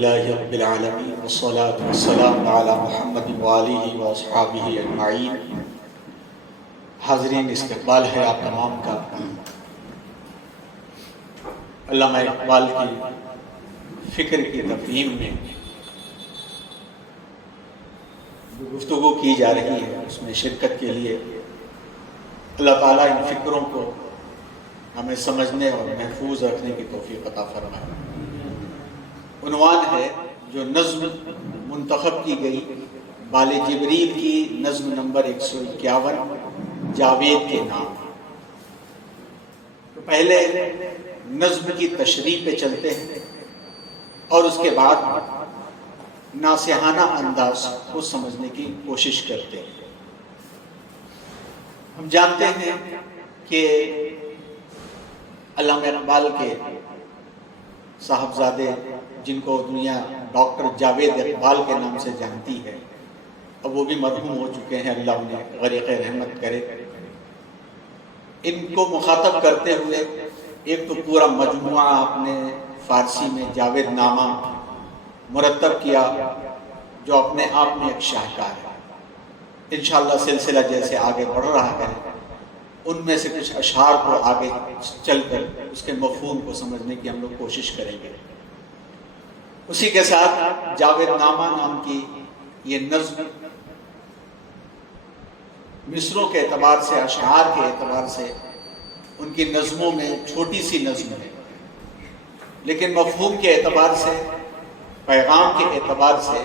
للہ رب العالمین والصلاة والسلام علی محمد وآلہ واصحابہ اجمعین۔ حاضرین، استقبال ہے آپ تمام کا علامہ اقبال کی فکر کی تفہیم میں جو گفتگو کی جا رہی ہے اس میں شرکت کے لیے اللہ تعالیٰ ان فکروں کو ہمیں سمجھنے اور محفوظ رکھنے کی توفیق عطا فرمائے۔ عنوان ہے جو نظم منتخب کی گئی بال جبریل کی نظم نمبر 151 جاوید کے نام۔ تو پہلے نظم کی تشریح پہ چلتے ہیں اور اس کے بعد ناصحانہ انداز کو سمجھنے کی کوشش کرتے ہیں۔ ہم جانتے ہیں کہ علامہ اقبال کے صاحبزادے جن کو دنیا ڈاکٹر جاوید اقبال کے نام سے جانتی ہے، اب وہ بھی مرحوم ہو چکے ہیں، اللہ انہیں غریق رحمت کرے۔ ان کو مخاطب کرتے ہوئے ایک تو پورا مجموعہ آپ نے فارسی میں جاوید نامہ مرتب کیا جو اپنے آپ میں ایک شاہکار ہے۔ انشاءاللہ سلسلہ جیسے آگے بڑھ رہا ہے ان میں سے کچھ اشعار کو آگے چل کر اس کے مفہوم کو سمجھنے کی ہم لوگ کوشش کریں گے۔ اسی کے ساتھ جاوید نامہ نام کی یہ نظم مصروں کے اعتبار سے، اشعار کے اعتبار سے ان کی نظموں میں چھوٹی سی نظم ہے، لیکن مفہوم کے اعتبار سے، پیغام کے اعتبار سے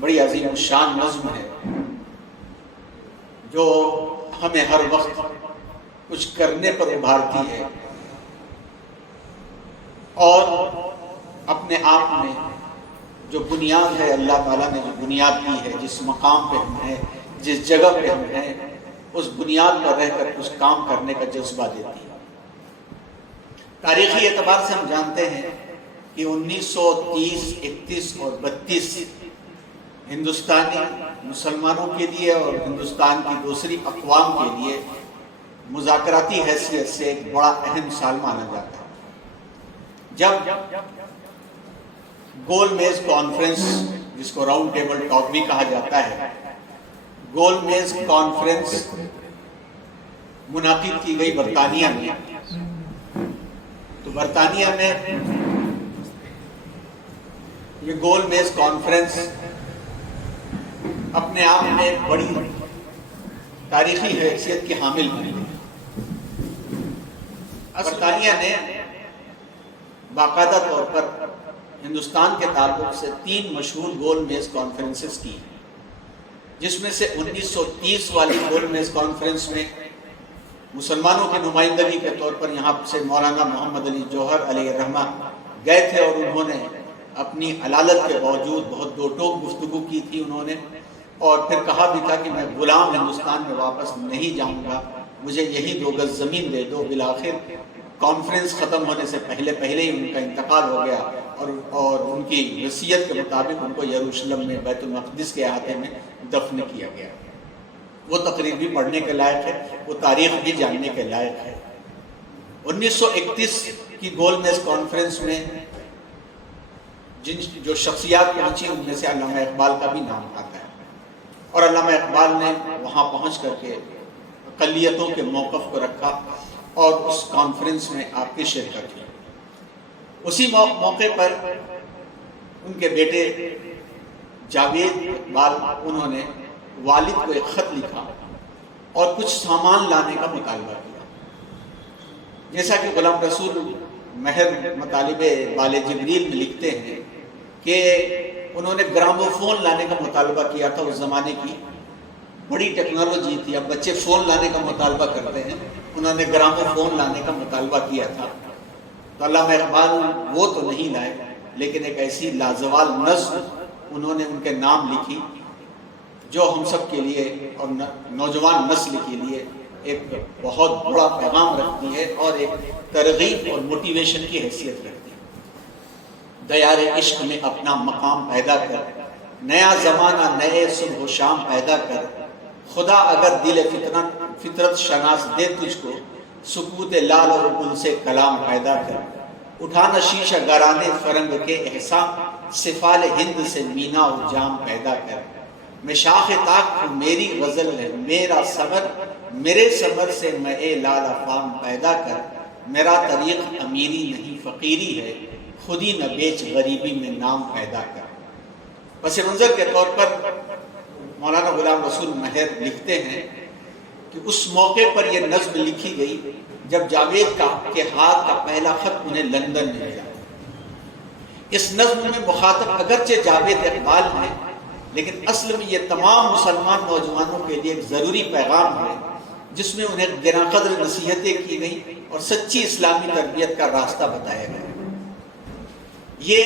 بڑی عظیم الشان نظم ہے جو ہمیں ہر وقت کچھ کرنے پر ابھارتی ہے اور اپنے آپ میں جو بنیاد ہے، اللہ تعالیٰ نے جو بنیاد دی ہے، جس مقام پہ ہم ہیں، جس جگہ پہ ہم ہیں، اس بنیاد پر رہ کر کچھ کام کرنے کا جذبہ دیتی ہے۔ تاریخی اعتبار سے ہم جانتے ہیں کہ 1930، 31 اور 32 ہندوستانی مسلمانوں کے لیے اور ہندوستان کی دوسری اقوام کے لیے مذاکراتی حیثیت سے ایک بڑا اہم سال مانا جاتا ہے۔ جب گول میز کانفرنس، جس کو راؤنڈ ٹیبل ٹاک بھی کہا جاتا ہے، گول میز کانفرنس منعقد کی گئی برطانیہ میں، تو برطانیہ میں یہ گول میز کانفرنس اپنے آپ میں بڑی تاریخی حیثیت کی حامل بنی۔ برطانیہ نے باقاعدہ طور پر ہندوستان کے تعلق سے 3 مشہور گول میز کانفرنسز کی، جس میں سے 1930 والی گول میز کانفرنس میں مسلمانوں کی نمائندگی کے طور پر یہاں سے مولانا محمد علی جوہر علیہ الرحمہ گئے تھے اور انہوں نے اپنی علالت کے باوجود بہت دو ٹوک گفتگو کی تھی انہوں نے، اور پھر کہا بھی تھا کہ میں غلام ہندوستان میں واپس نہیں جاؤں گا، مجھے یہی 2 گز زمین دے دو۔ بالآخر کانفرنس ختم ہونے سے پہلے ہی ان کا انتقال ہو گیا اور ان کی وصیت کے مطابق ان کو یروشلم میں بیت المقدس کے احاطے میں دفن کیا گیا۔ وہ تقریر بھی پڑھنے کے لائق ہے، وہ تاریخ بھی جاننے کے لائق ہے۔ 1931 کی گول میز کانفرنس میں جو شخصیات پہنچی ان میں سے علامہ اقبال کا بھی نام آتا ہے، اور علامہ اقبال نے وہاں پہنچ کر کے اقلیتوں کے موقف کو رکھا اور اس کانفرنس میں آپ کی شرکت کی۔ اسی موقع پر ان کے بیٹے جاوید اقبال انہوں نے والد کو ایک خط لکھا اور کچھ سامان لانے کا مطالبہ کیا۔ جیسا کہ غلام رسول مہر مطالب بال جبریل میں لکھتے ہیں کہ انہوں نے گراموفون لانے کا مطالبہ کیا تھا۔ اس زمانے کی بڑی ٹیکنالوجی تھی، اب بچے فون لانے کا مطالبہ کرتے ہیں، انہوں نے گراموفون لانے کا مطالبہ کیا تھا۔ تو علامہ اقبال وہ تو نہیں لائے، لیکن ایک ایسی لازوال نظم انہوں نے ان کے نام لکھی جو ہم سب کے لیے اور نوجوان نسل کے لیے ایک بہت بڑا پیغام رکھتی ہے اور ایک ترغیب اور موٹیویشن کی حیثیت رکھتی ہے۔ دیار عشق میں اپنا مقام پیدا کر، نیا زمانہ نئے صبح و شام پیدا کر، خدا اگر دل فطرت شناس دے تجھ کو، سکوت لال اور گل سے کلام پیدا کر، اٹھانا شیشہ گرانے فرنگ کے سفال ہند سے مینا و جام پیدا کر، میں شاخ طاق ہوں میری غزل ہے میرا صبر، میرے صبر سے میں اے لالا فام پیدا کر، میرا طریق امیری نہیں فقیری ہے، خودی نہ بیچ غریبی میں نام پیدا کر۔ پس منظر کے طور پر مولانا غلام رسول مہر لکھتے ہیں کہ اس موقع پر یہ نظم لکھی گئی جب جاوید کے ہاتھ کا پہلا خط انہیں لندن میں ملا۔ اس نظم میں مخاطب اگرچہ جاوید اقبال ہیں، لیکن اصل میں یہ تمام مسلمان نوجوانوں کے لیے ایک ضروری پیغام ہے جس میں انہیں گراں قدر نصیحتیں کی گئی اور سچی اسلامی تربیت کا راستہ بتایا گیا۔ یہ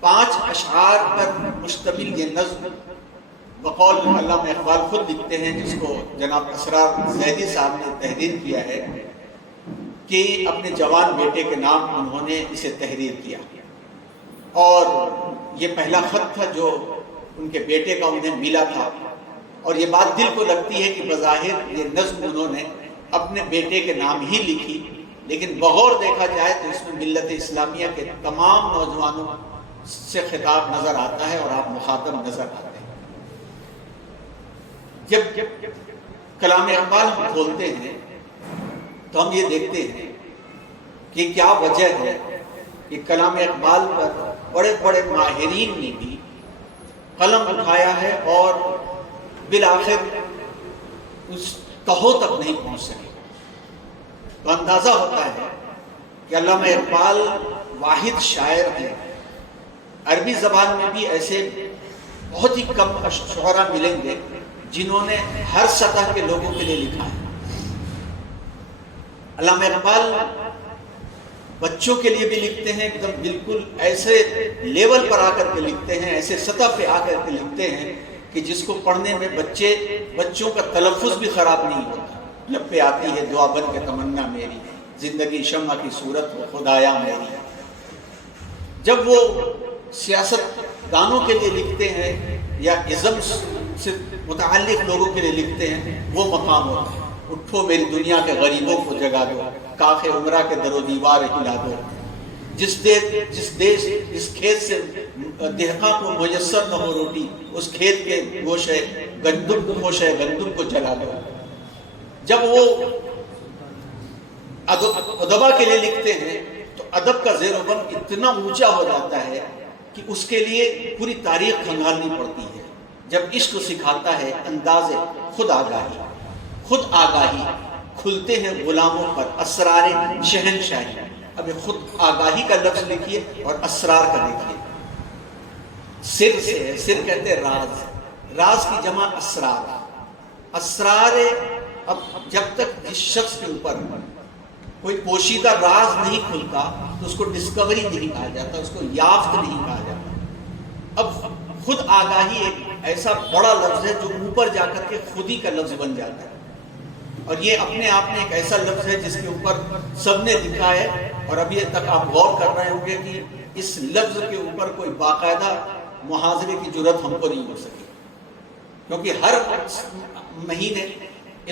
5 اشعار پر مشتمل یہ نظم بقول علامہ اقبال خود لکھتے ہیں، جس کو جناب اسرار زیدی صاحب نے تحریر کیا ہے کہ اپنے جوان بیٹے کے نام انہوں نے اسے تحریر کیا، اور یہ پہلا خط تھا جو ان کے بیٹے کا انہیں ملا تھا، اور یہ بات دل کو لگتی ہے کہ بظاہر یہ نظم انہوں نے اپنے بیٹے کے نام ہی لکھی، لیکن بغور دیکھا جائے تو اس میں ملت اسلامیہ کے تمام نوجوانوں سے خطاب نظر آتا ہے اور آپ مخاطب نظر آتے ہیں۔ جب کلام اقبال ہم کھولتے ہیں تو ہم یہ دیکھتے ہیں کہ کیا وجہ ہے کہ کلام اقبال پر بڑے بڑے ماہرین نے بھی قلم اٹھایا ہے اور بالآخر اس تہوں تک نہیں پہنچ سکے۔ تو اندازہ ہوتا ہے کہ علامہ اقبال واحد شاعر ہیں، عربی زبان میں بھی ایسے بہت ہی کم شعراء ملیں گے جنہوں نے ہر سطح کے لوگوں کے لیے لکھا ہے۔ علامہ اقبال بچوں کے لیے بھی لکھتے ہیں، ایک دم بالکل ایسے لیول پر آ کر کے لکھتے ہیں، ایسے سطح پہ آ کر کے لکھتے ہیں کہ جس کو پڑھنے میں بچوں کا تلفظ بھی خراب نہیں ہوتا۔ لب پہ آتی ہے دعا بن کے تمنا میری، زندگی شمع کی صورت ہو خدایا میری۔ جب وہ سیاست دانوں کے لیے لکھتے ہیں یا ازم سے متعلق لوگوں کے لیے لکھتے ہیں، وہ مقام ہوتا ہے۔ اٹھو میری دنیا کے غریبوں کو جگا دو، کاخ عمرہ کے در و دیوار ہلا دو، جس کھیت سے دہقاں کو میسر نہ ہو روٹی، اس کھیت کے گوشے گندم کو جلا دو۔ جب وہ ادبا کے لیے لکھتے ہیں تو ادب کا زیر و بم اتنا اونچا ہو جاتا ہے کہ اس کے لیے پوری تاریخ کھنگالنی پڑتی ہے۔ جب عشق سکھاتا ہے انداز خود آگاہی کھلتے ہیں غلاموں پر اسرار شہنشاہی۔ اب خود آگاہی کا لفظ لکھیے اور اسرار کا لکھیے۔ سر سے ہے، سر کہتے ہیں راز کی جمع اسرار۔ اب جب تک جس شخص کے اوپر کوئی پوشیدہ راز نہیں کھلتا تو اس کو ڈسکوری نہیں کہا جاتا، اس کو یافت نہیں کہا جاتا۔ اب خود آگاہی ایک ایسا بڑا لفظ ہے جو اوپر جا کر کے خودی کا لفظ بن جاتا ہے، اور یہ اپنے آپ میں ایک ایسا لفظ ہے جس کے اوپر سب نے لکھا ہے، اور ابھی تک آپ غور کر رہے ہوں گے کہ اس لفظ کے اوپر کوئی باقاعدہ محاذرے کی جرت ہم کو نہیں ہو سکی، کیونکہ ہر مہینے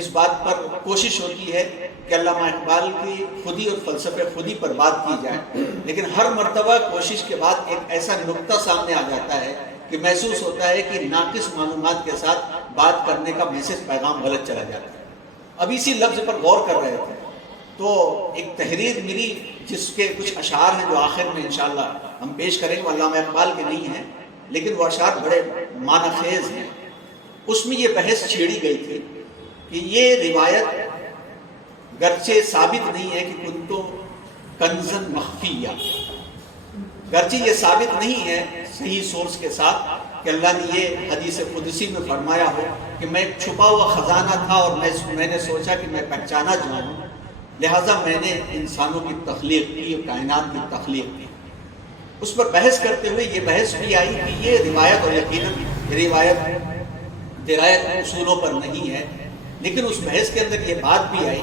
اس بات پر کوشش ہوتی ہے کہ علامہ اقبال کی خودی اور فلسفہ خودی پر بات کی جائے، لیکن ہر مرتبہ کوشش کے بعد ایک ایسا نقطہ سامنے آ جاتا ہے کہ محسوس ہوتا ہے کہ ناقص معلومات کے ساتھ بات کرنے کا میسج پیغام غلط چلا جاتا ہے۔ اب اسی لفظ پر غور کر رہے تھے تو ایک تحریر ملی جس کے کچھ اشعار ہیں جو آخر میں انشاءاللہ ہم پیش کریں گے، علامہ اقبال کے نہیں ہیں لیکن وہ اشعار بڑے معنی خیز ہیں۔ اس میں یہ بحث چھیڑی گئی تھی کہ یہ روایت گرچہ ثابت نہیں ہے کہ کنتو کنزن مخفیہ، گرچہ یہ ثابت نہیں ہے صحیح سورس کے ساتھ کہ اللہ نے یہ حدیث قدسی میں فرمایا ہو کہ میں ایک چھپا ہوا خزانہ تھا اور میں نے سوچا کہ میں پہچانا جاؤں، لہٰذا میں نے انسانوں کی تخلیق کی اور کائنات کی تخلیق کی۔ اس پر بحث کرتے ہوئے یہ بحث بھی آئی کہ یہ روایت، اور یقیناً روایت درایت اصولوں پر نہیں ہے، لیکن اس بحث کے اندر یہ بات بھی آئی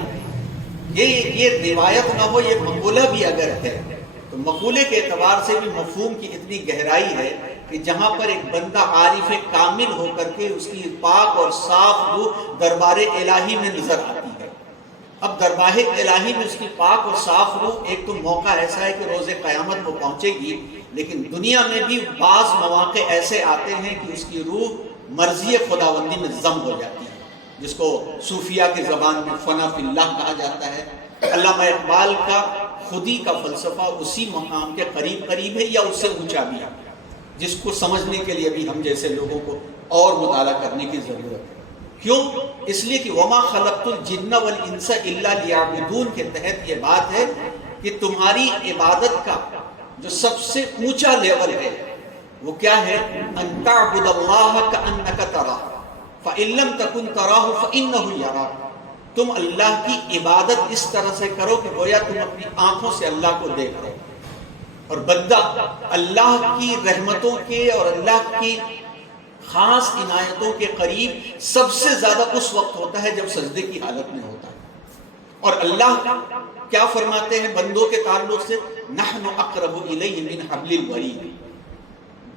یہ روایت نہ ہو، یہ مقولہ بھی اگر ہے تو مقولے کے اعتبار سے بھی مفہوم کی اتنی گہرائی ہے کہ جہاں پر ایک بندہ عارف کامل ہو کر کے اس کی پاک اور صاف روح دربار الہی میں نظر آتی ہے، اب درباہ الہی میں اس کی پاک اور صاف روح ایک تو موقع ایسا ہے کہ روز قیامت وہ پہنچے گی، لیکن دنیا میں بھی بعض مواقع ایسے آتے ہیں کہ اس کی روح مرضی خداوندی میں ضم ہو جاتی ہے، جس کو صوفیہ کی زبان میں فنا فی اللہ کہا جاتا ہے۔ علامہ اقبال کا خودی کا فلسفہ اسی مقام کے قریب قریب ہے یا اس سے اونچا بھی ہے، جس کو سمجھنے کے لیے بھی ہم جیسے لوگوں کو اور مطالعہ کرنے کی ضرورت ہے۔ کیوں؟ اس لیے کہ وما خلقت الجن والانس الا لیعبدون کے تحت یہ بات ہے کہ تمہاری عبادت کا جو سب سے اونچا لیول ہے وہ کیا ہے؟ ان تعبد اللہ کأنک تراہ فإن لم تکن تراہ فإنہ یراک۔ تم اللہ کی عبادت اس طرح سے کرو کہ گویا تم اپنی آنکھوں سے اللہ کو دیکھ رہے ہو۔ اور بندہ اللہ کی رحمتوں کے اور اللہ کی خاص عنایتوں کے قریب سب سے زیادہ اس وقت ہوتا ہے جب سجدے کی حالت میں ہوتا ہے۔ اور اللہ کیا فرماتے ہیں بندوں کے تعلق سے؟ نحن اقرب الیہ من حبل الورید۔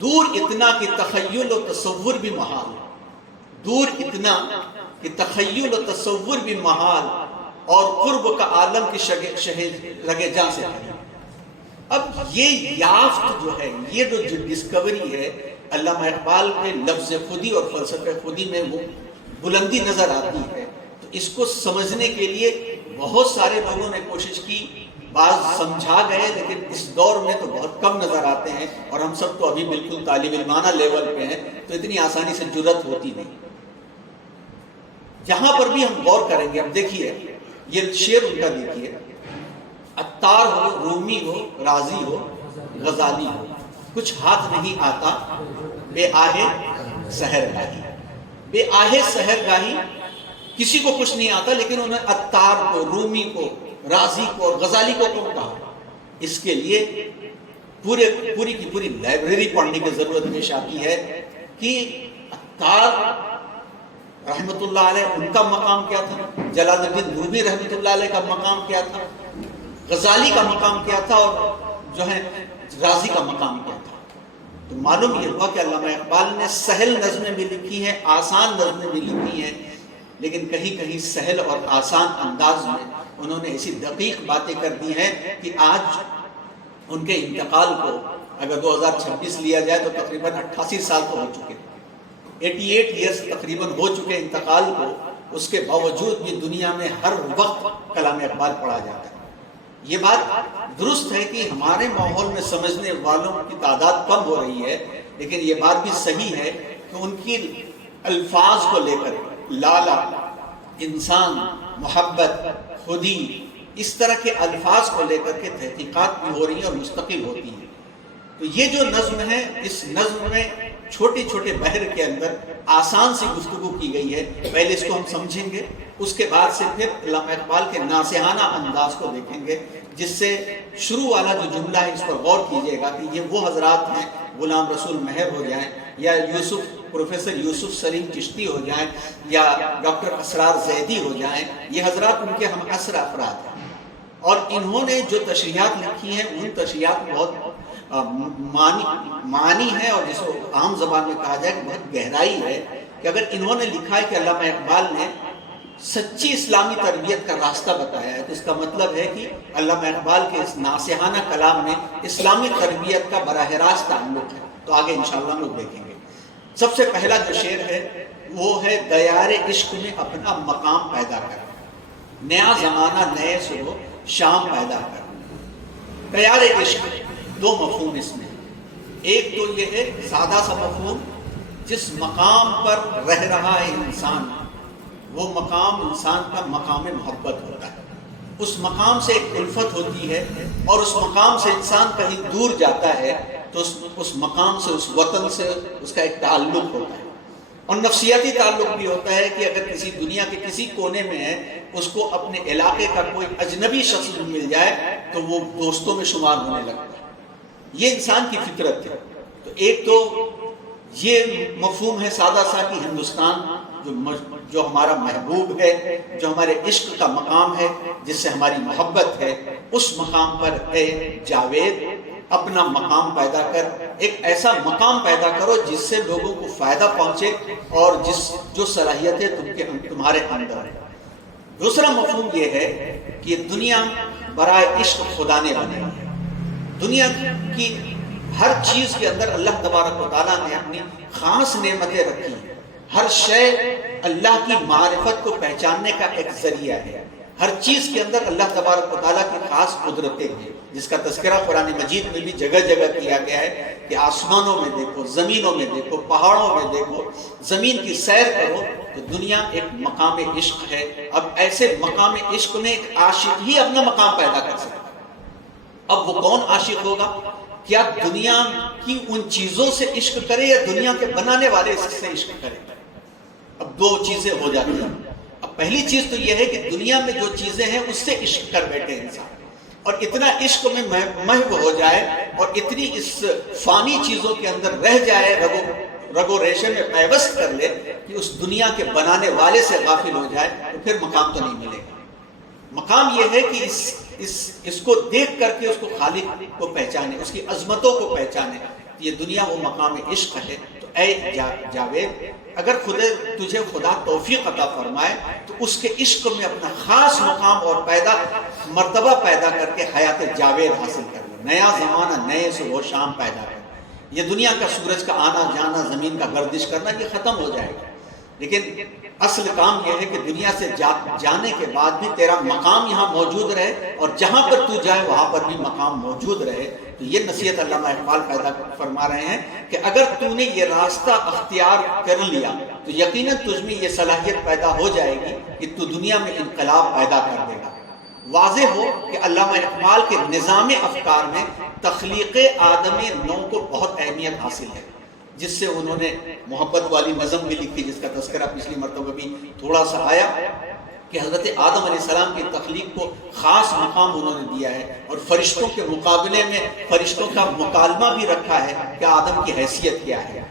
دور اتنا کہ تخیل و تصور بھی محال، دور اتنا کہ تخیل و تصور بھی محال، اور قرب کا عالم کی رگے جاں سے ہے۔ اب یہ یافت جو ہے، یہ جو ڈسکوری ہے، علامہ اقبال کے لفظ خودی اور فلسفہ خودی میں وہ بلندی نظر آتی ہے۔ تو اس کو سمجھنے کے لیے بہت سارے لوگوں نے کوشش کی، بعض سمجھا گئے، لیکن اس دور میں تو بہت کم نظر آتے ہیں، اور ہم سب تو ابھی بالکل طالب علمانہ لیول پہ ہیں، تو اتنی آسانی سے جرأت ہوتی نہیں۔ جہاں پر بھی ہم غور کریں گے، اب دیکھیے یہ شعر ان کا دیکھیے، عطار ہو، رومی ہو، رازی ہو، غزالی ہو، کچھ ہاتھ نہیں آتا بے آہے سحر گاہی۔ بے آہے سحر گاہی، کسی کو کچھ نہیں آتا، لیکن انہیں عطار کو، رومی کو، رازی کو اور غزالی کو کون کہا؟ اس کے لیے پوری کی پوری لائبریری پڑھنے کی ضرورت پیش آتی ہے کہ عطار رحمت اللہ علیہ ان کا مقام کیا تھا، جلال الدین رومی رحمت اللہ علیہ کا مقام کیا تھا، غزالی کا مقام کیا تھا، اور جو ہے رازی کا مقام کیا تھا۔ تو معلوم یہ ہوا کہ علامہ اقبال نے سہل نظمیں بھی لکھی ہیں، آسان نظمیں بھی لکھی ہیں، لیکن کہیں کہیں سہل اور آسان انداز میں انہوں نے ایسی دقیق باتیں کر دی ہیں کہ آج ان کے انتقال کو اگر 2026 لیا جائے تو تقریباً 88 سال تو ہو چکے، 88 ایئرس تقریباً ہو چکے انتقال کو، اس کے باوجود بھی دنیا میں ہر وقت کلام اقبال پڑھا جاتا ہے۔ یہ بات درست ہے کہ ہمارے ماحول میں سمجھنے والوں کی تعداد کم ہو رہی ہے، لیکن یہ بات بھی صحیح ہے کہ ان کی الفاظ کو لے کر لالا، انسان، محبت، خودی، اس طرح کے الفاظ کو لے کر کے تحقیقات بھی ہو رہی ہیں اور مستقل ہوتی ہیں۔ تو یہ جو نظم ہے، اس نظم میں چھوٹے چھوٹے بحر کے اندر آسان سی گفتگو کی گئی ہے۔ پہلے اس کو ہم سمجھیں گے، اس کے بعد سے پھر علامہ اقبال کے ناصحانہ انداز کو دیکھیں گے، جس سے شروع والا جو جملہ ہے اس پر غور کیجئے گا کہ یہ وہ حضرات ہیں، غلام رسول مہر ہو جائیں یا پروفیسر یوسف سلیم چشتی ہو جائیں یا ڈاکٹر اسرار زیدی ہو جائیں، یہ حضرات ان کے ہم عصر افراد ہیں، اور انہوں نے جو تشریحات لکھی ہیں ان تشریحات میں بہت معنی ہے، اور جس کو عام زبان میں کہا جائے کہ بہت گہرائی ہے، کہ اگر انہوں نے لکھا ہے کہ علامہ اقبال نے سچی اسلامی تربیت کا راستہ بتایا ہے، تو اس کا مطلب ہے کہ علامہ اقبال کے اس ناصحانہ کلام میں اسلامی تربیت کا براہ راست تعلق ہے۔ تو آگے انشاءاللہ ہم لوگ دیکھیں گے۔ سب سے پہلا جو شعر ہے وہ ہے دیار عشق میں اپنا مقام پیدا کر، نیا زمانہ نئے صبح شام پیدا کر۔ دیار عشق، دو مفہوم اس میں، ایک تو یہ ہے سادہ سا مفہوم، جس مقام پر رہ رہا ہے انسان، وہ مقام انسان کا مقام محبت ہوتا ہے، اس مقام سے ایک الفت ہوتی ہے، اور اس مقام سے انسان کہیں دور جاتا ہے تو اس مقام سے، اس وطن سے اس کا ایک تعلق ہوتا ہے، اور نفسیاتی تعلق بھی ہوتا ہے کہ اگر کسی دنیا کے کسی کونے میں ہے، اس کو اپنے علاقے کا کوئی اجنبی شخص مل جائے تو وہ دوستوں میں شمار ہونے لگتا ہے۔ یہ انسان کی فطرت ہے۔ تو ایک تو یہ مفہوم ہے سادہ سا کہ ہندوستان جو ہمارا محبوب ہے، جو ہمارے عشق کا مقام ہے، جس سے ہماری محبت ہے، اس مقام پر اے جاوید اپنا مقام پیدا کر، ایک ایسا مقام پیدا کرو جس سے لوگوں کو فائدہ پہنچے، اور جو صلاحیتیں تمہارے اندر ہیں۔ دوسرا مفہوم یہ ہے کہ دنیا برائے عشق خدا نے بنائی ہے. دنیا کی ہر چیز کے اندر اللہ تبارک و تعالیٰ نے اپنی خاص نعمتیں رکھی ہیں. ہر شے اللہ کی معرفت کو پہچاننے کا ایک ذریعہ ہے. ہر چیز کے اندر اللہ تبارک و تعالیٰ کی خاص قدرتیں ہیں جس کا تذکرہ قرآن مجید میں بھی جگہ جگہ کیا گیا ہے کہ آسمانوں میں دیکھو، زمینوں میں دیکھو، پہاڑوں میں دیکھو، زمین کی سیر کرو تو دنیا ایک مقام عشق ہے. اب ایسے مقام عشق میں ایک عاشق ہی اپنا مقام پیدا کر سکتا. اب وہ کون عاشق ہوگا؟ کیا دنیا کی ان چیزوں سے عشق کرے یا دنیا کے بنانے والے سے عشق کرے؟ اب دو چیزیں ہو جاتی ہیں. اب پہلی چیز تو یہ ہے کہ دنیا میں جو چیزیں ہیں اس سے عشق کر بیٹھے انسان، اور اتنا عشق میں محو ہو جائے اور اتنی اس فانی چیزوں کے اندر رہ جائے، رگو ریشے میں پیوست کر لے کہ اس دنیا کے بنانے والے سے غافل ہو جائے تو پھر مقام تو نہیں ملے گا. مقام یہ ہے کہ اس کو دیکھ کر کے اس کو خالق کو پہچانے، اس کی عظمتوں کو پہچانے. یہ دنیا وہ مقام عشق ہے. تو اے جاوید، اگر تجھے خدا توفیق عطا فرمائے تو اس کے عشق میں اپنا خاص مقام اور مرتبہ پیدا کر کے حیات جاوید حاصل کر لو. نیا زمانہ، نئے صبح و شام پیدا کر. یہ دنیا کا سورج کا آنا جانا، زمین کا گردش کرنا، یہ ختم ہو جائے گا. لیکن اصل کام یہ ہے کہ دنیا سے جانے کے بعد بھی تیرا مقام یہاں موجود رہے، اور جہاں پر تو جائے وہاں پر بھی مقام موجود رہے. تو یہ نصیحت علامہ اقبال پیدا فرما رہے ہیں کہ اگر تو نے یہ راستہ اختیار کر لیا تو یقیناً تجھ میں یہ صلاحیت پیدا ہو جائے گی کہ تو دنیا میں انقلاب پیدا کر دے گا. واضح ہو کہ علامہ اقبال کے نظام افکار میں تخلیق آدم نو کو بہت اہمیت حاصل ہے، جس سے انہوں نے محبت والی نظم بھی لکھی، جس کا تذکرہ پچھلی مرتبہ بھی تھوڑا سا آیا کہ حضرت آدم علیہ السلام کی تخلیق کو خاص مقام انہوں نے دیا ہے، اور فرشتوں کے مقابلے میں فرشتوں کا مکالمہ بھی رکھا ہے کہ آدم کی حیثیت کیا ہے.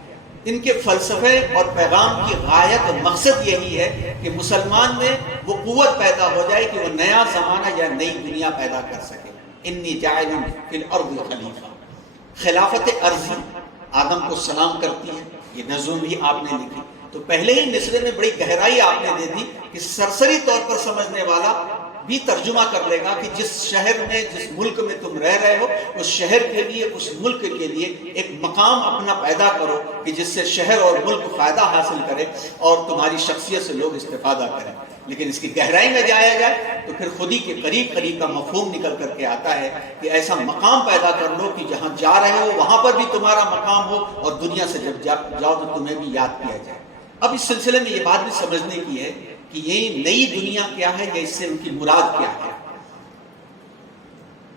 ان کے فلسفے اور پیغام کی غایت اور مقصد یہی ہے کہ مسلمان میں وہ قوت پیدا ہو جائے کہ وہ نیا زمانہ یا نئی دنیا پیدا کر سکے. انی جاعل فی الارض خلیفہ. خلافت عرضی آدم کو سلام کرتی ہے. یہ نظم بھی آپ نے لکھی تو پہلے ہی مصرے میں بڑی گہرائی آپ نے دے دی کہ سرسری طور پر سمجھنے والا بھی ترجمہ کر لے گا کہ جس شہر میں، جس ملک میں تم رہ رہے ہو، اس شہر کے لیے، اس ملک کے لیے ایک مقام اپنا پیدا کرو کہ جس سے شہر اور ملک فائدہ حاصل کرے اور تمہاری شخصیت سے لوگ استفادہ کریں. لیکن اس کی گہرائی میں جایا جائے تو پھر خود ہی کے قریب قریب کا مفہوم نکل کر کے آتا ہے کہ ایسا مقام پیدا کر لو کہ جہاں جا رہے ہو وہاں پر بھی تمہارا مقام ہو، اور دنیا سے جب جاؤ تو تمہیں بھی یاد کیا جائے. اب اس سلسلے میں یہ بات بھی سمجھنے کی ہے کہ یہ نئی دنیا کیا ہے یا اس سے ان کی مراد کیا ہے.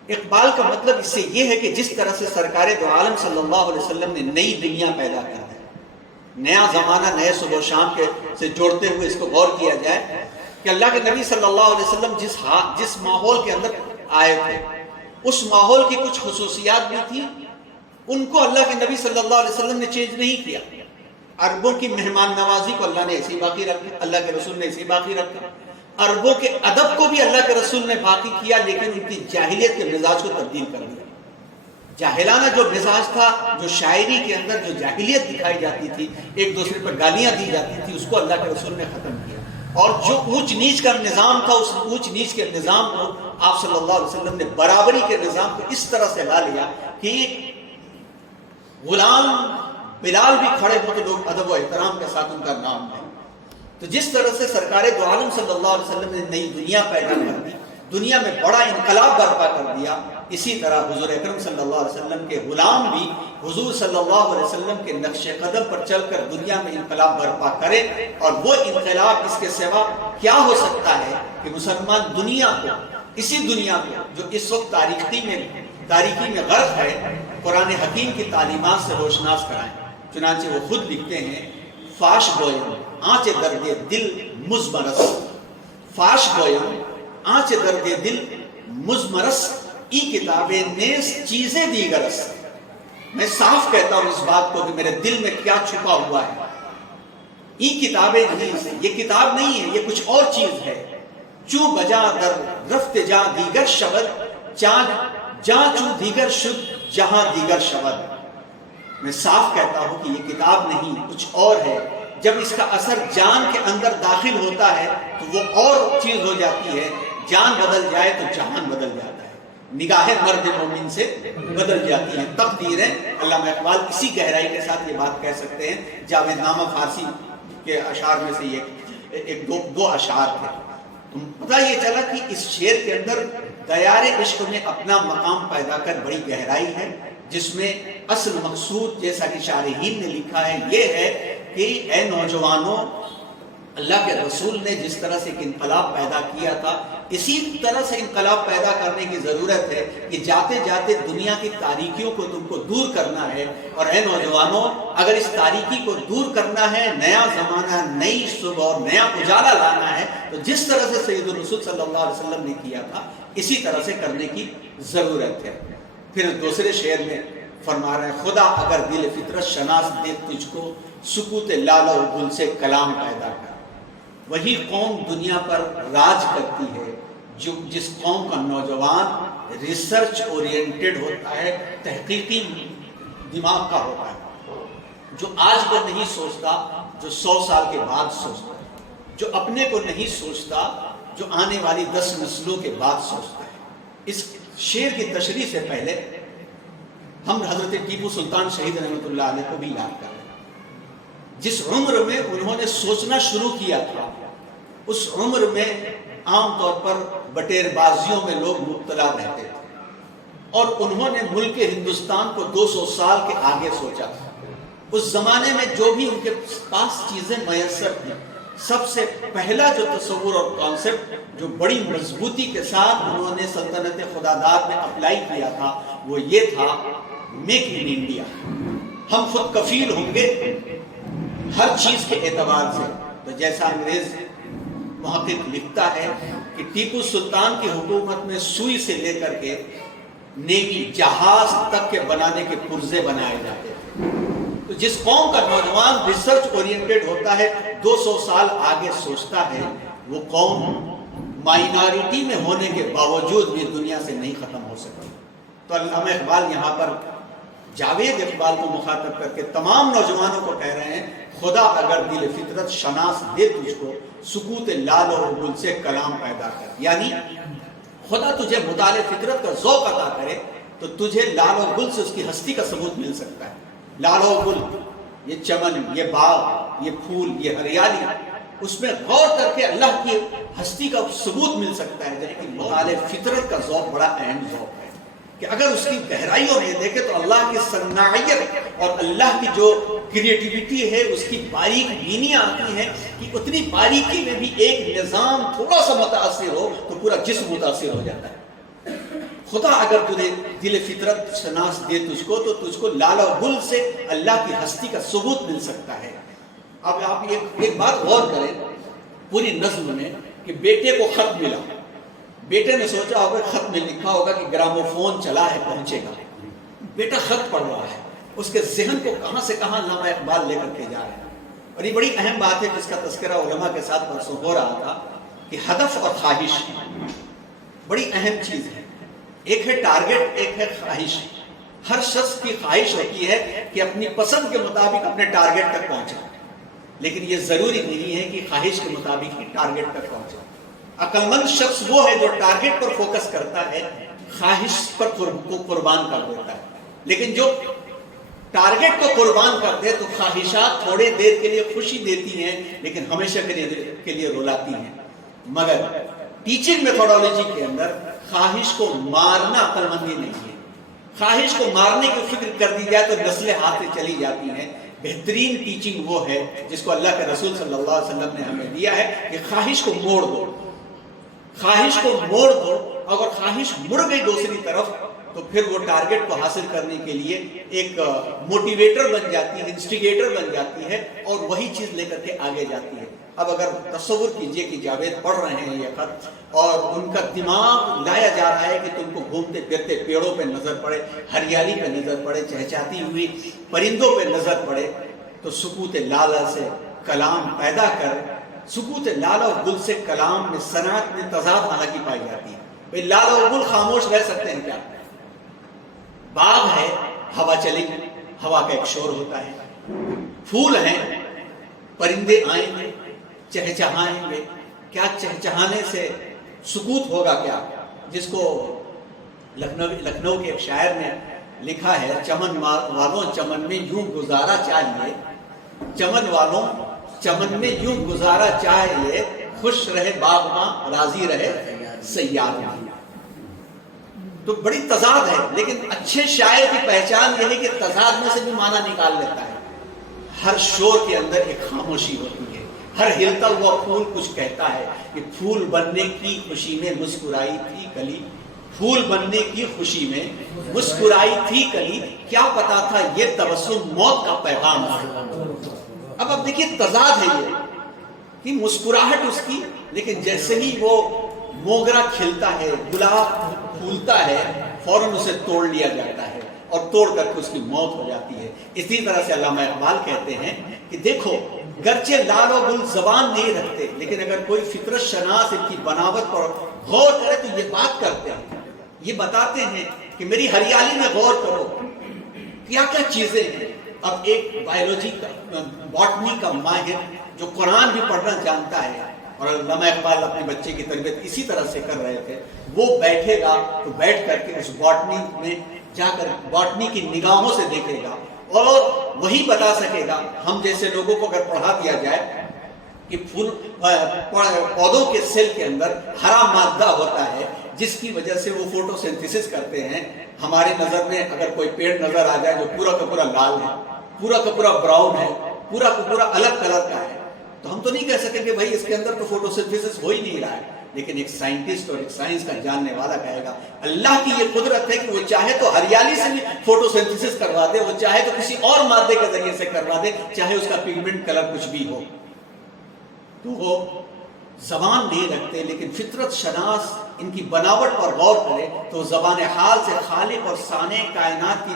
اقبال کا مطلب اس سے یہ ہے کہ جس طرح سے سرکار دو عالم صلی اللہ علیہ وسلم نے نئی دنیا پیدا کر دی، نیا زمانہ نئے صبح و شام سے جوڑتے ہوئے اس کو غور کیا جائے کہ اللہ کے نبی صلی اللہ علیہ وسلم جس ماحول کے اندر آئے تھے اس ماحول کی کچھ خصوصیات بھی تھی، ان کو اللہ کے نبی صلی اللہ علیہ وسلم نے چینج نہیں کیا. عربوں کی مہمان نوازی کو اللہ نے ایسے ہی باقی رکھا، اللہ کے رسول نے ایسے ہی باقی رکھا. عربوں کے ادب کو بھی اللہ کے رسول نے باقی کیا، لیکن ان کی جاہلیت کے مزاج کو تبدیل کر دیا. جاہلانہ جو مزاج تھا، جو شاعری کے اندر جو جاہلیت دکھائی جاتی تھی، ایک دوسرے پر گالیاں دی جاتی تھی، اس کو اللہ کے رسول نے ختم کیا. اور جو اونچ نیچ کا نظام تھا، اس اونچ نیچ کے نظام کو آپ صلی اللہ علیہ وسلم نے برابری کے نظام کو اس طرح سے لا لیا کہ غلام بلال بھی کھڑے ہو تو لوگ ادب و احترام کے ساتھ ان کا نام لیں. تو جس طرح سے سرکار دو عالم صلی اللہ علیہ وسلم نے نئی دنیا پیدا کر دی، دنیا میں بڑا انقلاب برپا کر دیا، اسی طرح حضور اکرم صلی اللہ علیہ وسلم کے غلام بھی حضور صلی اللہ علیہ وسلم کے نقش قدم پر چل کر دنیا میں انقلاب برپا کرے. اور وہ انقلاب اس کے سوا کیا ہو سکتا ہے کہ مسلمان دنیا کو، اسی دنیا کو جو اس وقت تاریکی میں غرق ہے، قرآن حکیم کی تعلیمات سے روشناس کرائیں. چنانچہ وہ خود لکھتے ہیں، فاش گویم آنچ درد دل مزمرس، فاش گویم آنچ درد دل مزمرس، ای کتابیں نیز چیزیں دیگرس. میں صاف کہتا ہوں اس بات کو کہ میرے دل میں کیا چھپا ہوا ہے. ای کتابیں نیز، یہ کتاب نہیں ہے، یہ کچھ اور چیز ہے. چو بجا در رفت جا دیگر شبد، جا چو دیگر شد جہاں دیگر شبد. میں صاف کہتا ہوں کہ یہ کتاب نہیں، کچھ اور ہے. جب اس کا اثر جان کے اندر داخل ہوتا ہے تو وہ اور چیز ہو جاتی ہے، جان بدل جائے تو جہان بدل جاتا ہے، نگاہ مرد مومن سے بدل جاتی ہیں تقدیریں۔ علامہ اقبال اسی گہرائی کے ساتھ یہ بات کہہ سکتے ہیں۔ جاوید نامہ فارسی کے اشعار میں سے یہ دو اشعار تھے۔ پتہ یہ چلا کہ اس شعر کے اندر دیار عشق میں اپنا مقام پیدا کر بڑی گہرائی ہے، جس میں اصل مقصود جیسا کہ شارحین نے لکھا ہے یہ ہے کہ اے نوجوانوں، اللہ کے رسول نے جس طرح سے ایک انقلاب پیدا کیا تھا، اسی طرح سے انقلاب پیدا کرنے کی ضرورت ہے کہ جاتے جاتے دنیا کی تاریکیوں کو تم کو دور کرنا ہے۔ اور اے نوجوانوں، اگر اس تاریکی کو دور کرنا ہے، نیا زمانہ، نئی صبح اور نیا اجالا لانا ہے، تو جس طرح سے سید الرسول صلی اللہ علیہ وسلم نے کیا تھا اسی طرح سے کرنے کی ضرورت ہے۔ پھر دوسرے شعر میں فرما رہے ہیں، خدا اگر دل فطرت شناس دے تجھ کو، سکوت لالہ و گل سے کلام پیدا کر۔ وہی قوم دنیا پر راج کرتی ہے جس قوم کا نوجوان ریسرچ اورینٹڈ ہوتا ہے، تحقیقی دماغ کا ہوتا ہے، جو آج کا نہیں سوچتا، جو 100 سال کے بعد سوچتا ہے، جو اپنے کو نہیں سوچتا، جو آنے والی 10 نسلوں کے بعد سوچتا ہے۔ اس شعر کی تشریح سے پہلے ہم حضرت ٹیپو سلطان شہید رحمۃ اللہ علیہ کو بھی یاد کریں۔ جس عمر میں انہوں نے سوچنا شروع کیا تھا، اس عمر میں عام طور پر بٹیر بازیوں میں لوگ مبتلا رہتے تھے، اور انہوں نے ملک ہندوستان کو 200 سال کے آگے سوچا تھا۔ اس زمانے میں جو بھی ان کے پاس چیزیں میسر تھیں، سب سے پہلا جو تصور اور کانسیپٹ جو بڑی مضبوطی کے ساتھ انہوں نے سلطنت خداداد میں اپلائی کیا تھا وہ یہ تھا، میک ان انڈیا، ہم خود کفیل ہوں گے ہر چیز کے اعتبار سے۔ تو جیسا انگریز محقق لکھتا ہے کہ ٹیپو سلطان کی حکومت میں سوئی سے لے کر کے نیوی جہاز تک کے بنانے کے پرزے بنائے جاتے تھے۔ تو جس قوم کا نوجوان ریسرچ اورینٹڈ ہوتا ہے، 200 سال آگے سوچتا ہے، وہ قوم مائنارٹی میں ہونے کے باوجود بھی دنیا سے نہیں ختم ہو سکتی۔ تو علامہ اقبال یہاں پر جاوید اقبال کو مخاطب کر کے تمام نوجوانوں کو کہہ رہے ہیں، خدا اگر دل فطرت شناس دے تجھ کو، سکوت لال و گل سے کلام پیدا کر۔ یعنی خدا تجھے مطالعہ فطرت کا ذوق عطا کرے تو تجھے لال و گل سے اس کی ہستی کا ثبوت مل سکتا ہے۔ لال و گل، یہ چمن، یہ باغ، یہ پھول، یہ ہریالی، اس میں غور کر کے اللہ کی ہستی کا ثبوت مل سکتا ہے۔ جبکہ مطالعہ فطرت کا ذوق بڑا اہم ذوق ہے کہ اگر اس کی گہرائیوں میں دیکھیں تو اللہ کی صناعیت اور اللہ کی جو کریٹیوٹی ہے، اس کی باریک بینیاں آتی ہیں کہ اتنی باریکی میں بھی ایک نظام تھوڑا سا متاثر ہو تو پورا جسم متاثر ہو جاتا ہے۔ خدا اگر تجھے دل فطرت شناس دے تجھ کو تو تجھ کو لال و گل سے اللہ کی ہستی کا ثبوت مل سکتا ہے۔ اب آپ ایک بات غور کریں پوری نظم میں کہ بیٹے کو خط ملا، بیٹے نے سوچا ہوگا خط میں لکھا ہوگا کہ گراموفون چلا ہے پہنچے گا، بیٹا خط پڑھ رہا ہے، اس کے ذہن کو کہاں سے کہاں علامہ اقبال لے کر کے جا رہے ہیں۔ اور یہ بڑی اہم بات ہے جس کا تذکرہ علماء کے ساتھ پرسوں ہو رہا تھا کہ ہدف اور خواہش بڑی اہم چیز ہے۔ ایک ہے ٹارگٹ، ایک ہے خواہش۔ ہر شخص کی خواہش ہوتی ہے کہ اپنی پسند کے مطابق اپنے ٹارگٹ تک پہنچے، لیکن یہ ضروری نہیں ہے کہ خواہش کے مطابق ہی ٹارگٹ تک پہنچے۔ عقل مند شخص وہ ہے جو ٹارگٹ پر فوکس کرتا ہے، خواہش پر کو قربان کر دیتا ہے۔ لیکن جو ٹارگٹ کو قربان کر دے تو خواہشات تھوڑے دیر کے لیے خوشی دیتی ہیں لیکن ہمیشہ کے لیے رلاتی ہیں۔ مگر ٹیچنگ میتھوڈالوجی کے اندر خواہش کو مارنا عقل مندی نہیں ہے۔ خواہش کو مارنے کی فکر کر دی جائے تو نسلیں ہاتھ سے چلی جاتی ہیں۔ بہترین ٹیچنگ وہ ہے جس کو اللہ کے رسول صلی اللہ علیہ وسلم نے ہمیں دیا ہے کہ خواہش کو موڑ دو، خواہش کو موڑ دو۔ اگر خواہش مڑ گئی دوسری طرف تو پھر وہ ٹارگٹ کو حاصل کرنے کے لیے ایک موٹیویٹر بن جاتی ہے، انسٹیگیٹر بن جاتی ہے اور وہی چیز لے کر کے آگے جاتی ہے۔ اب اگر تصور کیجئے کہ جاوید پڑھ رہے ہیں یہ خط اور ان کا دماغ لایا جا رہا ہے کہ تم کو گھومتے پھرتے پیڑوں پہ نظر پڑے، ہریالی پہ نظر پڑے، چہچاتی ہوئی پرندوں پہ نظر پڑے، تو سکوت لالہ سے کلام پیدا کر۔ سکوت لالہ اور گل سے کلام میں صنعت میں تضاد حالانکہ پائی جاتی ہے۔ بھئی لالہ اور گل خاموش رہ سکتے ہیں کیا؟ باغ ہے، ہوا چلے گی، ہوا کا ایک شور ہوتا ہے۔ پھول ہیں، پرندے آئیں گے چہچہائیں گے، کیا چہچہانے سے سکوت ہوگا کیا؟ جس کو لکھنؤ کے ایک شاعر نے لکھا ہے، چمن والوں چمن میں یوں گزارا چاہیے، چمن والوں چمن میں یوں گزارا چاہیے، خوش رہے باغباں راضی رہے صیاد۔ تو بڑی تضاد ہے، لیکن اچھے شاعر کی پہچان یہ ہے کہ تضاد میں سے بھی معنی نکال لیتا ہے۔ ہر شور کے اندر ایک خاموشی ہوتی ہے، ہر ہلتا ہوا پھول کچھ کہتا ہے کہ پھول بننے کی خوشی میں مسکرائی تھی کلی، پھول بننے کی خوشی میں مسکرائی تھی کلی، کیا پتا تھا یہ تبسم موت کا پیغام ہے۔ اب دیکھیے تضاد ہے یہ کہ مسکراہٹ اس کی، لیکن جیسے ہی وہ موگرا کھلتا ہے، گلاب پھولتا ہے، فوراً اسے توڑ لیا جاتا ہے اور توڑ کر کے اس کی موت ہو جاتی ہے۔ اسی طرح سے علامہ اقبال کہتے ہیں کہ دیکھو گرچہ لال و گل زبان نہیں رکھتے، لیکن اگر کوئی فطرت شناس ان کی بناوٹ پر غور کرے تو یہ بات کرتے ہیں، یہ بتاتے ہیں کہ میری ہریالی میں غور کرو، کیا کیا چیزیں ہیں۔ اب ایک بایولوجی کا باٹنی کا ماہر جو قرآن بھی پڑھنا جانتا ہے، اور علامہ اقبال اپنے بچے کی تربیت اسی طرح سے کر رہے تھے، وہ بیٹھے گا تو بیٹھ کر کے اس باٹنی میں جا کر باٹنی کی نگاہوں سے دیکھے گا اور وہی بتا سکے گا۔ ہم جیسے لوگوں کو اگر پڑھا دیا جائے کہ پودوں کے سیل کے اندر ہرا مادہ ہوتا ہے جس کی وجہ سے وہ فوٹو سینتھیسس کرتے ہیں، ہماری نظر میں اگر کوئی پیڑ نظر آ جائے جو پورا کا پورا لال ہے، پورا کا پورا براؤن ہے، پورا کا پورا الگ کلر کا ہے، تو ہم تو نہیں کہہ سکیں کہ بھائی اس کے اندر تو فوٹو سینتھیسس ہو ہی نہیں رہا ہے۔ لیکن ایک سائنٹسٹ اور ایک سائنس کا جاننے والا کہے گا اللہ کی یہ قدرت ہے کہ وہ چاہے تو ہریالی سے بھی فوٹو سینتھیسس کروا دے، وہ چاہے تو کسی اور مادے کے ذریعے سے کروا دے، چاہے اس کا پیگمنٹ کلر کچھ بھی ہو۔ تو وہ زبان نہیں رکھتے، لیکن فطرت شناس ان کی بناوٹ پر غور کرے تو زبان حال سے خالق اور صانع کائنات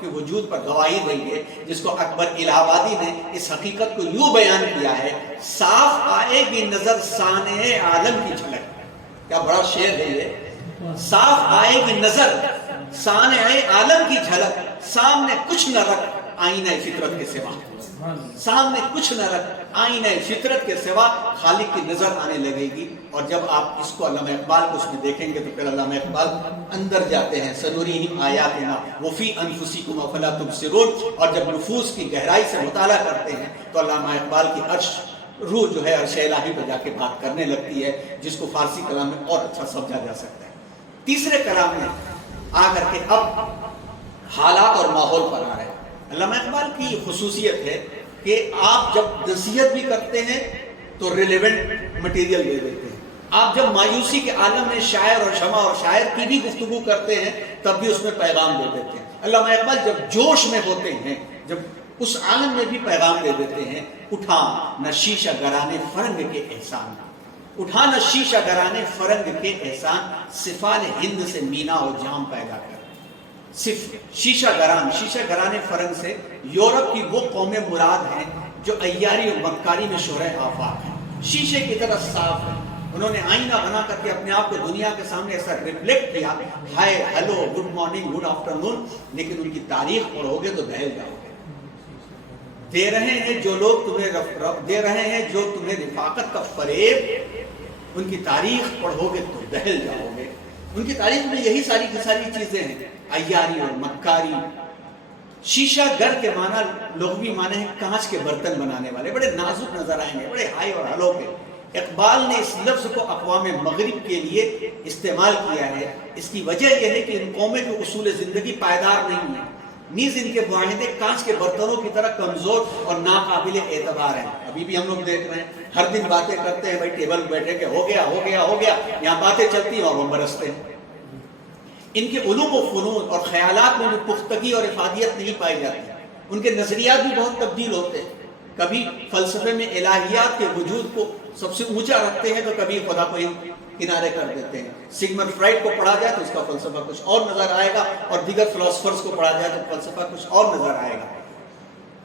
کی وجود پر گواہی دیں گے، جس کو اکبر الہ آبادی نے اس حقیقت کو یوں بیان کیا ہے، صاف آئے گی نظر صانع عالم کی جھلک۔ کیا بڑا شعر ہے یہ، صاف آئے گی نظر صانع عالم کی جھلک، سامنے کچھ نہ رکھ آئینہ فطرت کے سوا، سامنے کچھ نہ رکھ آئینہ فطرت کے سوا، خالق کی نظر آنے لگے گی۔ اور جب آپ اس کو علامہ اقبال کو اس میں دیکھیں گے تو پھر علامہ اقبال اندر جاتے ہیں، سنوریہم آیاتنا وفی انفسکم افلا تبصرون، اور جب نفوس کی گہرائی سے مطالعہ کرتے ہیں تو علامہ اقبال کی عرش روح جو ہے عرش الہی پہ جا کے بات کرنے لگتی ہے، جس کو فارسی کلام میں اور اچھا سمجھا جا سکتا ہے۔ تیسرے کلام میں آ کر کے اب حالات اور ماحول پر آ رہے ہیں۔ علامہ اقبال کی خصوصیت ہے کہ آپ جب نصیحت بھی کرتے ہیں تو ریلیونٹ مٹیریل دے دیتے ہیں، آپ جب مایوسی کے عالم میں شاعر اور شمع اور شاعر کی بھی گفتگو کرتے ہیں تب بھی اس میں پیغام دے دیتے ہیں۔ علامہ اقبال جب جوش میں ہوتے ہیں، جب اس عالم میں بھی پیغام دے دیتے ہیں، اٹھا نہ شیشہ گرانے فرنگ کے احسان، اٹھا نہ شیشہ گرانے فرنگ کے احسان، سفال ہند سے مینا و جام پیدا کر۔ صرف شیشہ گرانے فرنگ سے یورپ کی وہ قومیں مراد ہیں جو عیاری و مکاری میں شہرہ آفاق ہیں، شیشے کی طرح صاف ہیں۔ انہوں نے آئینہ بنا کر کے اپنے آپ کو دنیا کے سامنے ایسا ریفلیکٹ کیا، hi hello good morning good afternoon, لیکن ان کی تاریخ پڑھو گے تو دہل جاؤ گے۔ دے رہے ہیں جو لوگ تمہیں رفاقت کا فریب، ان کی تاریخ پڑھو گے تو دہل جاؤ گے۔ ان کی تاریخ میں یہی ساری کی ساری چیزیں ہیں، عیاری اور مکاری۔ شیشہ گر کے معنی لغوی معنی ہے کانچ کے برتن بنانے والے، بڑے نازک نظر آئیں گے، بڑے ہائی اور ہلو کے۔ اقبال نے اس لفظ کو اقوام مغرب کے لیے استعمال کیا ہے، اس کی وجہ یہ ہے کہ ان قوموں کے اصول زندگی پائیدار نہیں ہیں، نیز ان کے معاہدے کانچ کے برتنوں کی طرح کمزور اور ناقابل اعتبار ہیں۔ ابھی بھی ہم لوگ دیکھ رہے ہیں، ہر دن باتیں کرتے ہیں، بھائی ٹیبل بیٹھے کہ ہو گیا، یہاں باتیں چلتی ہیں اور وہ برستے ہیں۔ ان کے علوم و فنون اور خیالات میں بھی پختگی اور افادیت نہیں پائی جاتی، ان کے نظریات بھی بہت تبدیل ہوتے ہیں، کبھی فلسفے میں الہیات کے وجود کو سب سے اونچا رکھتے ہیں تو کبھی خدا کو ہی کنارے کر دیتے ہیں۔ سگمنڈ فرائڈ کو پڑھا جائے تو اس کا فلسفہ کچھ اور نظر آئے گا، اور دیگر فلاسفرز کو پڑھا جائے تو فلسفہ کچھ اور نظر آئے گا۔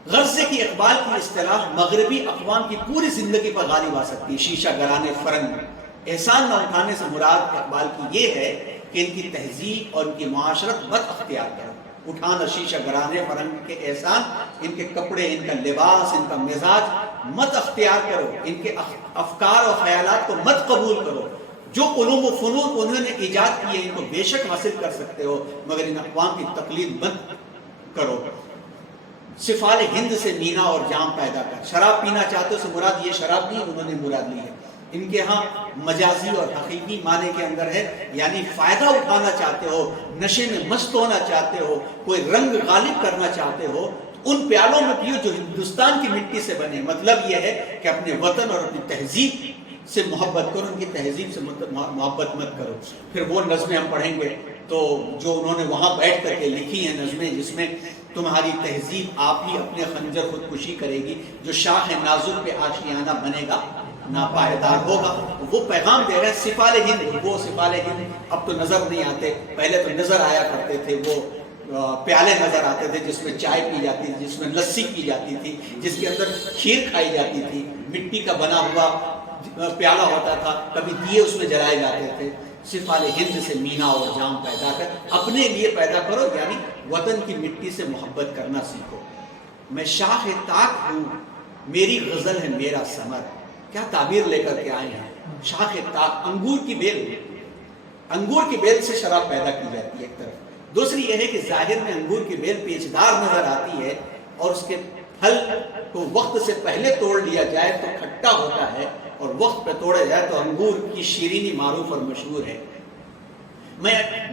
غرض ہے کہ اقبال کی اصطلاح مغربی اقوام کی پوری زندگی پر غالب آ سکتی ہے۔ شیشہ گرانے فرنگ، احسان نہ اٹھانے سے مراد اقبال کی یہ ہے کہ ان کی تہذیب اور ان کی معاشرت بد اختیار کرو، اٹھانا شیشہ گرانے فرنگ کے احسان، ان کے کپڑے، ان کا لباس، ان کا مزاج مت اختیار کرو، ان کے افکار اور خیالات کو مت قبول کرو۔ جو علوم و فنون انہوں نے ایجاد کیے ان کو بے شک حاصل کر سکتے ہو، مگر ان اقوام کی تقلید مت کرو۔ سفال ہند سے مینا اور جام پیدا کر۔ شراب پینا چاہتے ہو سے مراد یہ شراب نہیں انہوں نے مراد لی ہے، ان کے ہاں مجازی اور حقیقی معنی کے اندر ہے، یعنی فائدہ اٹھانا چاہتے ہو، نشے میں مست ہونا چاہتے ہو، کوئی رنگ غالب کرنا چاہتے ہو، ان پیالوں میں پیو جو ہندوستان کی مٹی سے بنے۔ مطلب یہ ہے کہ اپنے وطن اور اپنی تہذیب سے محبت کرو، ان کی تہذیب سے محبت مت کرو۔ پھر وہ نظمیں ہم پڑھیں گے تو جو انہوں نے وہاں بیٹھ کر کے لکھی ہیں نظمیں، جس میں تمہاری تہذیب آپ ہی اپنے خنجر خودکشی کرے گی، جو شاخ نازک پہ آشیانہ بنے گا ناپائیدار ہوگا۔ وہ پیغام دے رہے ہیں سفال ہند۔ وہ سفال ہند اب تو نظر نہیں آتے، پہلے تو نظر آیا کرتے تھے، وہ پیالے نظر آتے تھے جس میں چائے پی جاتی تھی، جس میں لسی پی جاتی تھی، جس کے اندر کھیر کھائی جاتی تھی، مٹی کا بنا ہوا پیالہ ہوتا تھا، کبھی دیے اس میں جلائے جاتے تھے۔ سفال ہند سے مینا اور جام پیدا کر، اپنے لیے پیدا کرو، یعنی وطن کی مٹی سے محبت کرنا سیکھو۔ میں شاخ طاق ہوں، میری غزل ہے میرا ثمر۔ کیا تعبیر لے کر کے آئے ہیں؟ شاخ طاق، انگور کی بیل، انگور کی بیل سے شراب پیدا کی جاتی ہے ایک طرف، دوسری یہ ہے کہ ظاہر میں انگور کی بیل پیچدار نظر آتی ہے، اور اس کے پھل کو وقت سے پہلے توڑ لیا جائے تو کھٹا ہوتا ہے، اور وقت پہ توڑا جائے تو انگور کی شیرینی معروف اور مشہور ہے۔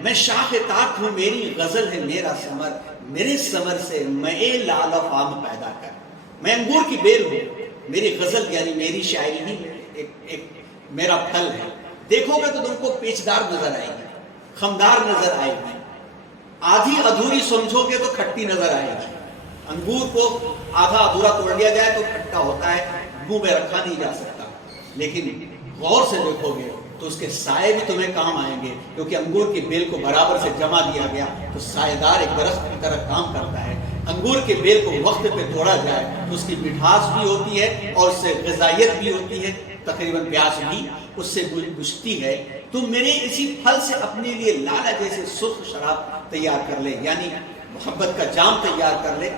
میں شاخ طاق ہوں، میری غزل ہے میرا ثمر، میرے ثمر سے میں لال فام پیدا کر۔ میں انگور کی بیل ہوں، میری غزل یعنی میری شاعری ہی ایک میرا پھل ہے۔ دیکھو گے تو تم کو پیچدار نظر آئے گی، خمدار نظر آئے گی، آدھی ادھوری سمجھو گے تو کھٹی نظر آئے گی۔ انگور کو آدھا ادھورا توڑ لیا جائے تو کھٹا ہوتا ہے، منہ میں رکھا نہیں جا سکتا، لیکن غور سے دیکھو گے تو اس کے سائے بھی تمہیں کام آئیں گے، کیونکہ انگور کی بیل کو برابر سے جمع دیا گیا تو سائے دار ایک درخت کی طرح کام کرتا ہے۔ انگور کے بیل کو وقت پہ توڑا جائے تو اس کی مٹھاس بھی ہوتی ہے اور اس سے غذائیت بھی ہوتی ہے، تقریباً پیاس بھی اس سے بجھتی ہے۔ تم میرے اسی پھل سے اپنے لیے لالا جیسے سرخ شراب تیار کر لے، یعنی محبت کا جام تیار کر لے۔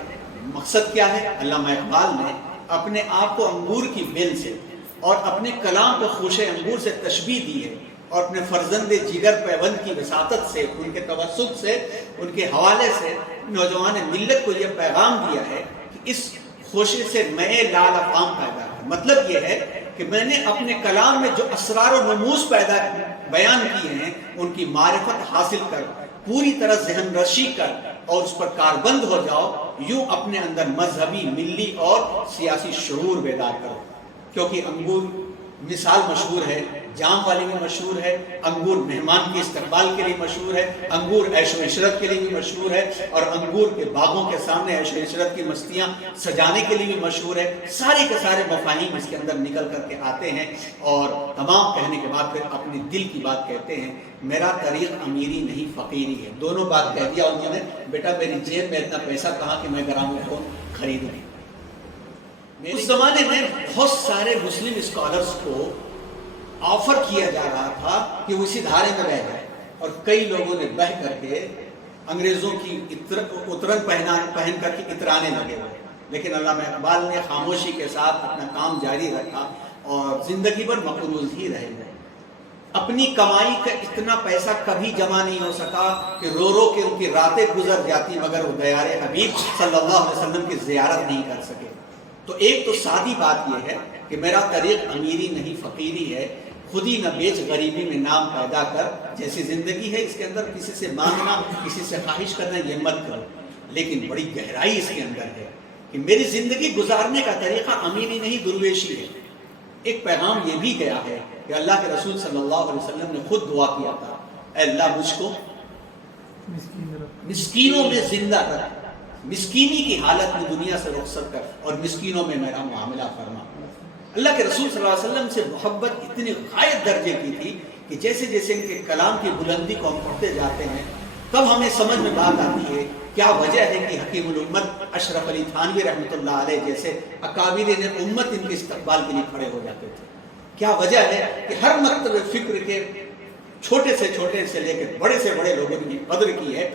مقصد کیا ہے؟ علامہ اقبال نے اپنے آپ کو انگور کی بیل سے اور اپنے کلام کو خوشے انگور سے تشبیہ دی ہے، اور اپنے فرزند جگر پیوند کی وساطت سے، ان کے توسط سے، ان کے حوالے سے نوجوان ملت کو یہ پیغام دیا ہے کہ اس خوشے سے میں لال افام پیدا کر۔ مطلب یہ ہے کہ میں نے اپنے کلام میں جو اسرار و نموز بیان کیے ہیں ان کی معرفت حاصل کر، پوری طرح ذہن رشی کر اور اس پر کاربند ہو جاؤ، یوں اپنے اندر مذہبی، ملی اور سیاسی شعور بیدار کرو۔ کیونکہ انگور مثال مشہور ہے، جام والی بھی مشہور ہے، انگور مہمان کے استقبال کے لیے مشہور ہے، انگور عیش و عشرت کے لیے بھی مشہور ہے، اور انگور کے باغوں کے سامنے عیش و عشرت کی مستیاں سجانے کے لیے بھی مشہور ہے۔ سارے کے سارے مفاہیم اس کے اندر نکل کر کے آتے ہیں، اور تمام کہنے کے بعد پھر اپنے دل کی بات کہتے ہیں۔ میرا طریق امیری نہیں فقیری ہے۔ دونوں بات کہہ دیا انہوں نے، بیٹا میری جیب میں اتنا پیسہ کہاں کہ میں گرام فون خریدوں۔ اس زمانے میں بہت سارے مسلم اسکالرز کو آفر کیا جا رہا تھا کہ وہ اسی دھارے میں بہ جائے، اور کئی لوگوں نے بہ کر کے انگریزوں کی اترن پہن کر کے اترانے لگے ہوئے، لیکن علامہ اقبال نے خاموشی کے ساتھ اپنا کام جاری رکھا اور زندگی بھر مقروض ہی رہے گئے۔ اپنی کمائی کا اتنا پیسہ کبھی جمع نہیں ہو سکا کہ رو رو کے ان کی راتیں گزر جاتی، مگر وہ دیار حبیب صلی اللہ علیہ وسلم کی زیارت نہیں کر سکے۔ تو ایک تو سادی بات یہ ہے کہ میرا طریق امیری نہیں فقیری ہے، خود ہی نہ بیچ غریبی میں نام پیدا کر، جیسی زندگی ہے اس کے اندر کسی سے مانگنا، کسی سے خواہش کرنا یہ مت کرو۔ لیکن بڑی گہرائی اس کے اندر ہے کہ میری زندگی گزارنے کا طریقہ امیری نہیں درویشی ہے۔ ایک پیغام یہ بھی گیا ہے کہ اللہ کے رسول صلی اللہ علیہ وسلم نے خود دعا کیا تھا، اے اللہ مجھ کو مسکینوں میں زندہ رکھ، مسکینی کی حالت میں دنیا سے رخصت کر، اور مسکینوں میں میرا معاملہ فرما۔ اللہ کے رسول صلی اللہ علیہ وسلم سے محبت اتنی غائب درجے کی تھی کہ جیسے جیسے ان کے کلام کی بلندی کو ہم پڑھتے جاتے ہیں تب ہمیں سمجھ میں بات آتی ہے کیا وجہ ہے کہ حکیم الامت اشرف علی تھانوی رحمۃ اللہ علیہ جیسے اکابر نے امت ان کے استقبال کے لیے کھڑے ہو جاتے تھے۔ کیا وجہ ہے کہ ہر مکتب فکر کے چھوٹے سے لے کے بڑے سے بڑے لوگوں کی قدر کی ہے۔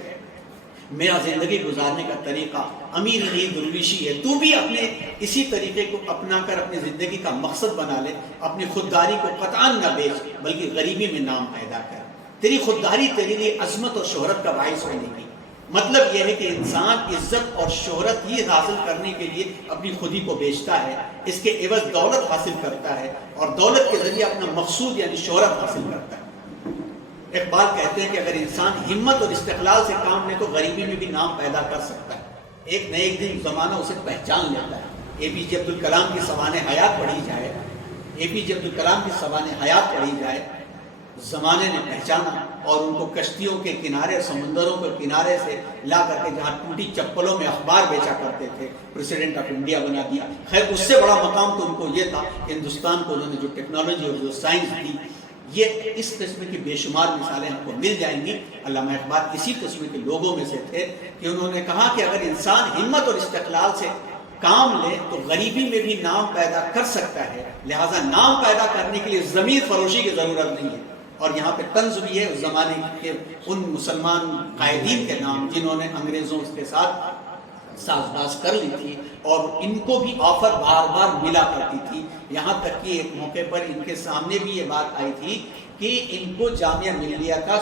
میرا زندگی گزارنے کا طریقہ امیر نہیں درویشی ہے، تو بھی اپنے اسی طریقے کو اپنا کر اپنی زندگی کا مقصد بنا لے، اپنی خودداری کو قطعاً نہ بیچ بلکہ غریبی میں نام پیدا کر۔ تیری خودداری تیرے لیے عظمت اور شہرت کا باعث ہونے کی، مطلب یہ ہے کہ انسان عزت اور شہرت ہی حاصل کرنے کے لیے اپنی خودی کو بیچتا ہے، اس کے عوض دولت حاصل کرتا ہے اور دولت کے ذریعے اپنا مقصود یعنی شہرت حاصل کرتا ہے۔ اقبال کہتے ہیں کہ اگر انسان ہمت اور استقلال سے کام لے تو غریبی میں بھی نام پیدا کر سکتا ہے، ایک نہ ایک دن زمانہ اسے پہچان لیتا ہے۔ اے پی جے عبد الکلام کی سوانح حیات پڑھی جائے، اے پی جے عبد الکلام کی سوانح حیات پڑھی جائے، زمانے نے پہچانا اور ان کو کشتیوں کے کنارے، سمندروں کے کنارے سے لا کر کے جہاں ٹوٹی چپلوں میں اخبار بیچا کرتے تھے پریزیڈنٹ آف انڈیا بنا دیا۔ خیر اس سے بڑا مقام تو ان کو یہ تھا کہ ہندوستان کو انہوں نے جو ٹیکنالوجی اور جو سائنس دی، یہ اس قسم کی بے شمار مثالیں ہم کو مل جائیں گی۔ علامہ اقبال اسی قسم کے لوگوں میں سے تھے کہ انہوں نے کہا کہ اگر انسان ہمت اور استقلال سے کام لے تو غریبی میں بھی نام پیدا کر سکتا ہے، لہٰذا نام پیدا کرنے کے لیے ضمیر فروشی کی ضرورت نہیں ہے۔ اور یہاں پہ طنز بھی ہے اس زمانے کے ان مسلمان قائدین کے نام جنہوں نے انگریزوں کے ساتھ ساز باز کر لی تھی اور ان کو بھی آفر بار بار ملا کرتی تھی، یہاں تک کہ ایک موقع پر ان کے سامنے بھی یہ بات آئی تھی کہ ان کو جامعہ ملیہ کا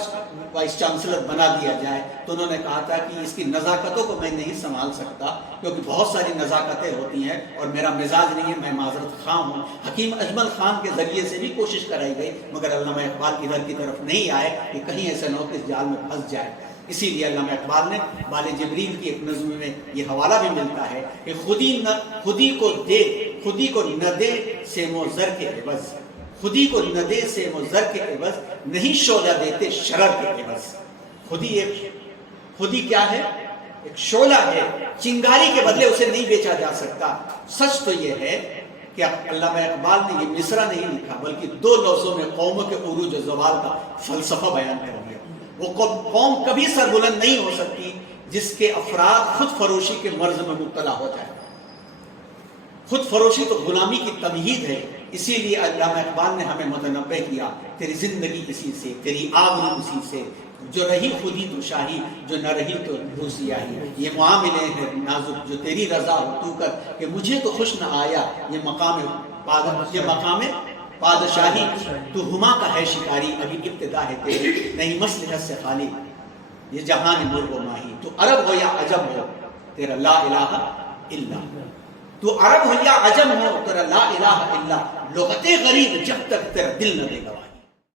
وائس چانسلر بنا دیا جائے، تو انہوں نے کہا تھا کہ اس کی نزاکتوں کو میں نہیں سنبھال سکتا کیونکہ بہت ساری نزاکتیں ہوتی ہیں اور میرا مزاج نہیں ہے، میں معذرت خواہ ہوں۔ حکیم اجمل خان کے ذریعے سے بھی کوشش کرائی گئی مگر علامہ اقبال ادھر کی طرف نہیں آئے کہ کہیں ایسا نہ ہو کہ اس جال میں پھنس جائے۔ اسی لیے علامہ اقبال نے بال جبریل کی ایک نظم میں یہ حوالہ بھی ملتا ہے کہ خودی کو دے، خودی کو نہ دے سیم و زر کے عوض، خودی کو نہ دے سیم و زر کے عوض، نہیں شعلہ دیتے شرر کے عوض۔ خودی کیا ہے؟ ایک شعلہ ہے، چنگاری کے بدلے اسے نہیں بیچا جا سکتا۔ سچ تو یہ ہے کہ علامہ اقبال نے یہ مصرع نہیں لکھا بلکہ 2 لفظوں میں قوموں کے عروج و زوال کا فلسفہ بیان کر دیا۔ وہ قوم کبھی سربلند نہیں ہو سکتی جس کے افراد خود فروشی کے مرض میں مبتلا ہو جائے۔ خود فروشی تو غلامی کی تمہید ہے، اسی لیے علامہ اقبال نے ہمیں متنبہ کیا، تیری زندگی اسی سے، تیری آبرو اسی سے، جو رہی خودی تو شاہی، جو نہ رہی تو سیاہی۔ یہ معاملے ہیں نازک جو تیری رضا ہو تو کر، کہ مجھے تو خوش نہ آیا یہ مقام پادشاہی، تو ہما کا ہے شکاری، ابھی ابتدا ہے تیری، نہیں مصلحت سے خالی یہ جہان مرغ و ماہی۔ تو عرب ہو یا عجم ہو تیرا لا الہ الا، تو عرب ہو یا عجم ہو تیرا لا الہ الا، لغت غریب جب تک تیرا دل نہ دے گا۔